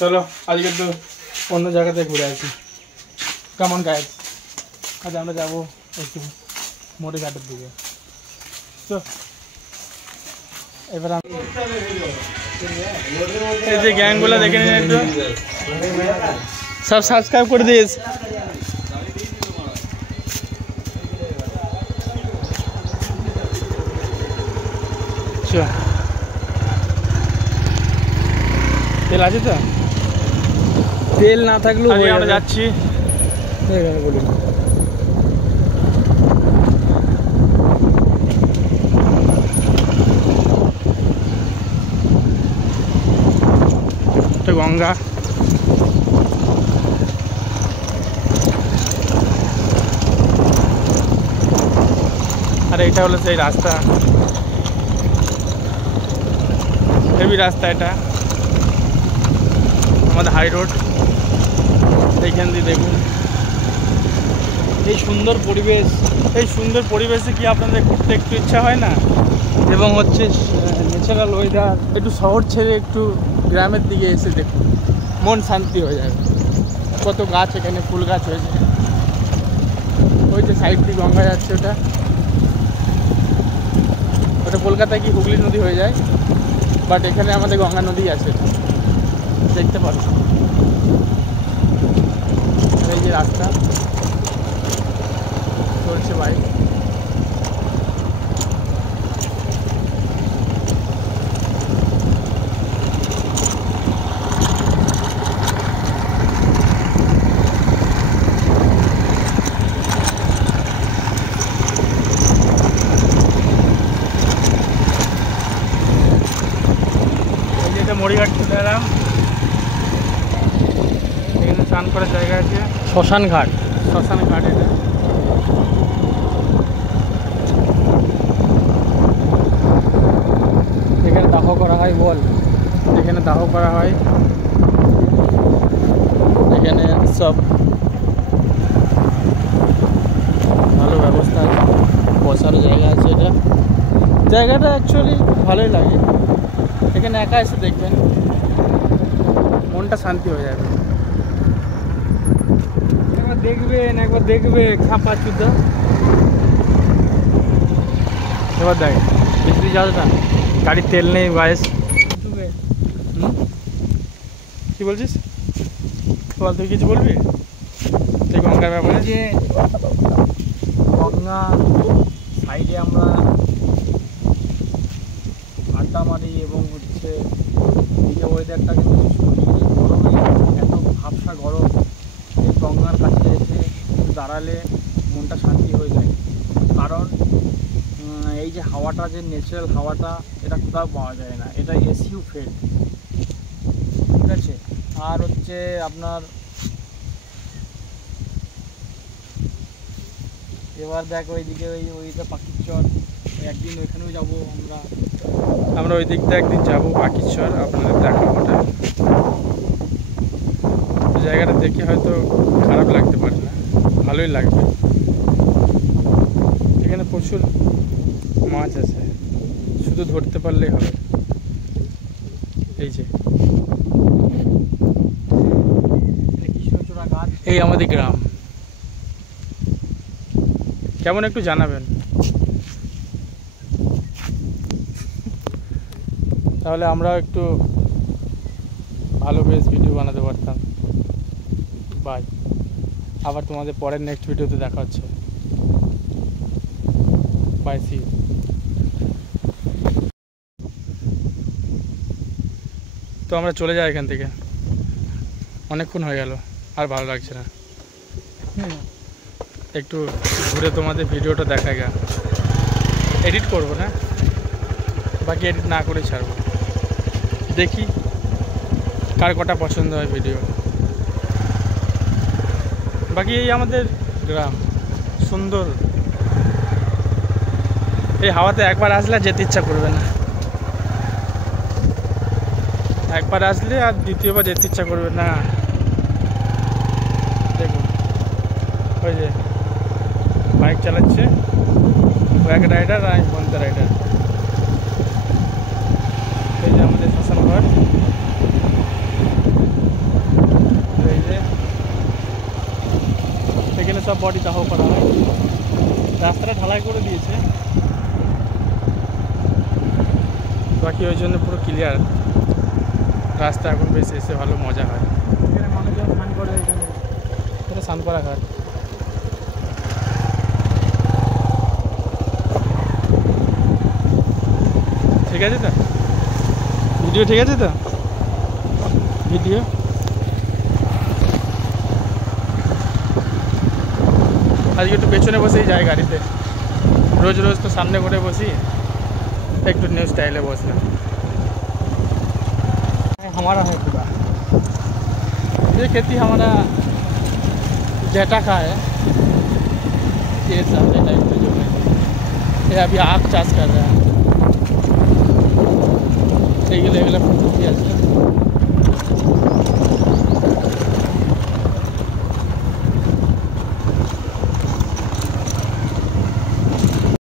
চলো আজকে তো অন্য জায়গাতে ঘুরে আসি। কেমন গাইড? আজ আমরা যাবো একটু মোড়ে ঘাটের দিকে। তো এবার এই যে গ্যাংগুলো দেখে নিন একটু, সব সাবস্ক্রাইব করে দিস। তেল আছে তো? তেল না থাকলেও আমরা যাচ্ছি। বলি গঙ্গা, আর এইটা হলো সেই রাস্তা, হেভি রাস্তা। এটা আমাদের হাই রোড। এইখান দিয়ে দেখুন এই সুন্দর পরিবেশ। এই সুন্দর পরিবেশে কি আপনাদের ঘুরতে একটু ইচ্ছা হয় না? এবং হচ্ছে ন্যাচারাল ওয়েদার। একটু শহর ছেড়ে একটু গ্রামের দিকে এসে দেখুন, মন শান্তি হয়ে যাবে। কত গাছ, এখানে ফুল গাছ হয়েছে। ওই যে সাইড দিয়ে গঙ্গা যাচ্ছে, ওটা ওটা কলকাতায় কি হুগলি নদী হয়ে যায়, বাট এখানে আমাদের গঙ্গা নদী আছে, দেখতে পারো। এই যে রাস্তা চলছে বাইক। মরিঘাট চলে এলাম। এখানে স্নান করার জায়গা আছে, শ্মশান ঘাট। শ্মশান ঘাট এটা। এখানে দাহ করা হয় বল, এখানে দাহ করা হয়। এখানে সব ভালো ব্যবস্থা আছে, বসারও জায়গা আছে। এটা জায়গাটা অ্যাকচুয়ালি ভালোই লাগে। এখানে একা এসে দেখবেন, মনটা শান্তি হয়ে যাবে। একবার দেখবে খাপা চুদ্ধ। এবার দেখ বিজলি যাবে, গাড়ির তেল নেই বয়স। কি বলছিস বল, তুই কিছু বলবি এই গঙ্গার ব্যাপারে? যে গঙ্গা সাইডে আমরা আড্ডা মারি এবং হচ্ছে এই যে ওয়েদারটা কিন্তু গরমে এত ভাবসা গরম, এই গঙ্গার কাছে এসে দাঁড়ালে মনটা শান্তি হয়ে যায়। কারণ এই যে হাওয়াটা, যে ন্যাচারাল হাওয়াটা, এটা কোথাও পাওয়া যায় না। এটা এসিউ ফেড, ঠিক আছে। আর হচ্ছে আপনার এবার দেখ ওইদিকে ওইটা পাখির চর, একদিন ওইখানেও যাবো আমরা ওই দিকটা একদিন যাবো পাখির চর, আপনাদের দেখাবো। ওটা জায়গাটা দেখে হয়তো খারাপ লাগতে পারে না, ভালোই লাগবে। এখানে প্রচুর মাছ আছে, শুধু ধরতে পারলেই হবে। এই যে কৃষ্ণচূড়া গাছ, এই আমাদের গ্রাম। কেমন একটু জানাবেন, তাহলে আমরাও একটু ভালো বেশ ভিডিও বানাতে পারতাম। বাই, আবার তোমাদের পরের নেক্সট ভিডিওতে দেখা হচ্ছে। Bye, see. তো আমরা চলে যাই এখান থেকে, অনেকক্ষণ হয়ে গেল, আর ভালো লাগছে না। একটু ঘুরে তোমাদের ভিডিওটা দেখা গা, এডিট করবো না, বাকি এডিট না করে ছাড়বো। দেখি কার কটা পছন্দ হয় ভিডিও। বাকি এই আমাদের গ্রাম সুন্দর। এই হাওয়াতে একবার আসলে যেতে ইচ্ছা করবে না, একবার আসলে আর দ্বিতীয়বার যেতে ইচ্ছা করবে না। দেখুন ওই যে বাইক চালাচ্ছে ব্যাক রাইডার আর আমি বন্ধ রাইডার। এই যে আমাদের শ্মশান ঘাট। বডি দাহ করা হয়। রাস্তাটা ঢালাই করে দিয়েছে, বাকি ওই জন্য পুরো ক্লিয়ার রাস্তা। এখন বেশ এসে ভালো মজা হয়। এখানে মানুষজন স্নান করে এখানে। এটা সানপাড়া ঘাট। ঠিক আছে তো ভিডিও? ঠিক আছে তো ভিডিও? আজকে একটু পেছনে বসেই যাই গাড়িতে, रोज रोज तो सामने করে বসি, একটু न्यू स्टाइले बसना। हमारा है पूरा ये खेती, हमारा जेठा का है। ये सामने टाइप में जो है ये अभी आख चाष कर रहा है। এইগুলো ফুল আছে।